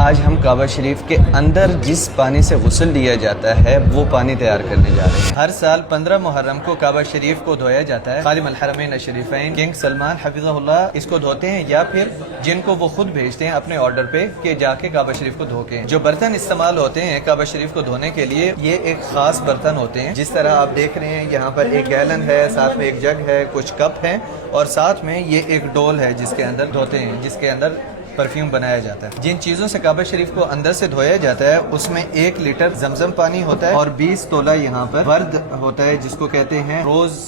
آج ہم کعبہ شریف کے اندر جس پانی سے غسل لیا جاتا ہے وہ پانی تیار کرنے جا رہے ہیں۔ ہر سال 15 محرم کو کعبہ شریف کو دھویا جاتا ہے۔ خادم الحرمین الشریفین کنگ سلمان حفظہ اللہ اس کو دھوتے ہیں، یا پھر جن کو وہ خود بھیجتے ہیں اپنے آرڈر پہ کہ جا کے کعبہ شریف کو دھو کے۔ جو برتن استعمال ہوتے ہیں کعبہ شریف کو دھونے کے لیے، یہ ایک خاص برتن ہوتے ہیں، جس طرح آپ دیکھ رہے ہیں یہاں پر ایک گیلن ہے، ساتھ میں ایک جگ ہے، کچھ کپ ہیں، اور ساتھ میں یہ ایک ڈول ہے جس کے اندر دھوتے ہیں، جس کے اندر پرفیوم بنایا جاتا ہے۔ جن چیزوں سے کعبہ شریف کو اندر سے دھویا جاتا ہے اس میں 1 لیٹر زمزم پانی ہوتا ہے، اور 20 تولہ یہاں پر ورد ہوتا ہے، جس کو کہتے ہیں روز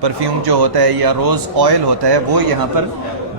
پرفیوم جو ہوتا ہے یا روز آئل ہوتا ہے، وہ یہاں پر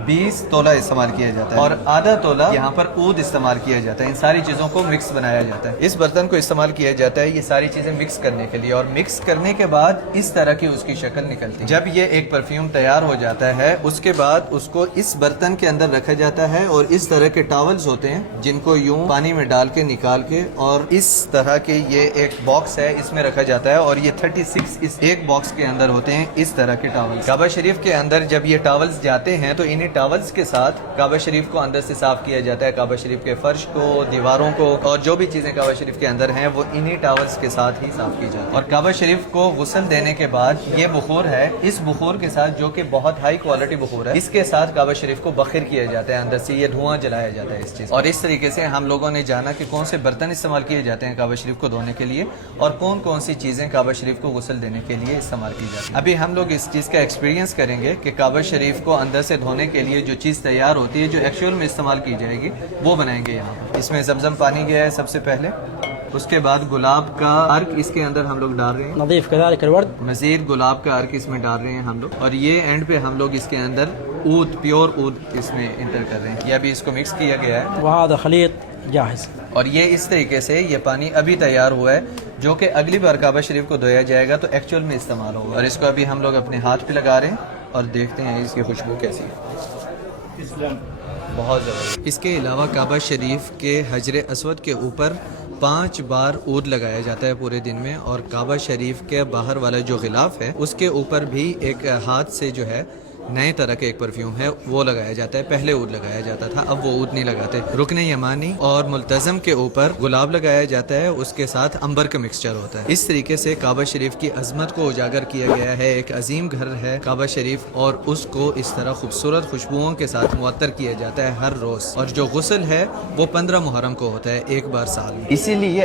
20 تولہ استعمال کیا جاتا ہے، اور آدھا تولہ یہاں پر عود استعمال کیا جاتا ہے۔ ان ساری چیزوں کو مکس بنایا جاتا ہے۔ اس برتن کو استعمال کیا جاتا ہے یہ ساری چیزیں مکس کرنے کے لیے، اور مکس کرنے کے بعد اس طرح کی اس کی شکل نکلتی ہے۔ جب یہ ایک پرفیوم تیار ہو جاتا ہے اس کے بعد اس کو اس برتن کے اندر رکھا جاتا ہے، اور اس طرح کے ٹاولز ہوتے ہیں جن کو یوں پانی میں ڈال کے نکال کے، اور اس طرح کے یہ ایک باکس ہے اس میں رکھا جاتا ہے، اور یہ 36 اس ایک باکس کے اندر ہوتے ہیں اس طرح کے ٹاولز۔ کعبہ شریف کے اندر جب یہ ٹاولز جاتے ہیں تو انہیں ٹاولز کے ساتھ کعبہ شریف کو اندر سے صاف کیا جاتا ہے، کعبہ شریف کے فرش کو، دیواروں کو، اور جو بھی چیزیں کعبہ شریف کے اندر ہیں وہ انہی ٹاولز کے ساتھ ہی صاف کی جاتی ہے۔ اور کعبہ شریف کو غسل دینے کے بعد یہ بخور ہے، اس بخور کے ساتھ جو کہ بہت ہائی کوالٹی بخور ہے، اس کے ساتھ کعبہ شریف کو بخیر کیا جاتا ہے، اندر سے یہ دھواں جلایا جاتا ہے اس چیز۔ اور اس طریقے سے ہم لوگوں نے جانا کہ کون سے برتن استعمال کیے جاتے ہیں کعبہ شریف کو دھونے کے لیے، اور کون کون سی چیزیں کعبہ شریف کو غسل دینے کے لیے استعمال کی جاتی ہیں۔ ابھی ہم لوگ اس چیز کا ایکسپیرینس کریں گے کہ کعبہ شریف کو اندر سے دھونے کے لیے جو چیز تیار ہوتی ہے، جو ایکچوئل میں استعمال کی جائے گی، وہ بنائیں گے یہاں۔ اس میں زمزم پانی گیا ہے سب سے پہلے، اس کے بعد گلاب کا عرق اس کے اندر ہم لوگ ڈال رہے ہیں، نظيف كذلك الورد. مزید گلاب کا عرق اس میں ڈال رہے ہیں ہم لوگ، اور یہ اینڈ پہ ہم لوگ اس کے اندر عود، پیور عود اس میں انٹر کر رہے ہیں۔ یہ ابھی اس کو مکس کیا گیا ہے، وهذا خليط جاهز. اور یہ اس طریقے سے یہ پانی ابھی تیار ہوا ہے، جو کہ اگلی بار کعبہ شریف کو دھویا جائے گا تو ایکچوئل میں استعمال ہوگا۔ اور اس کو ابھی ہم لوگ اپنے ہاتھ پہ لگا رہے ہیں اور دیکھتے ہیں اس کی خوشبو کیسی ہے۔ بہت زبردست۔ اس کے علاوہ کعبہ شریف کے حجر اسود کے اوپر 5 بار عود لگایا جاتا ہے پورے دن میں، اور کعبہ شریف کے باہر والا جو غلاف ہے اس کے اوپر بھی ایک ہاتھ سے جو ہے نئے طرح کا ایک پرفیوم ہے وہ لگایا جاتا ہے۔ پہلے عود لگایا جاتا تھا، اب وہ عود نہیں لگاتے۔ رکن یمانی اور ملتزم کے اوپر گلاب لگایا جاتا ہے، اس کے ساتھ عنبر کا مکسچر ہوتا ہے۔ اس طریقے سے کعبہ شریف کی عظمت کو اجاگر کیا گیا ہے۔ ایک عظیم گھر ہے کعبہ شریف، اور اس کو اس طرح خوبصورت خوشبوؤں کے ساتھ معطر کیا جاتا ہے ہر روز، اور جو غسل ہے وہ 15 محرم کو ہوتا ہے، ایک بار سال میں۔ اسی لیے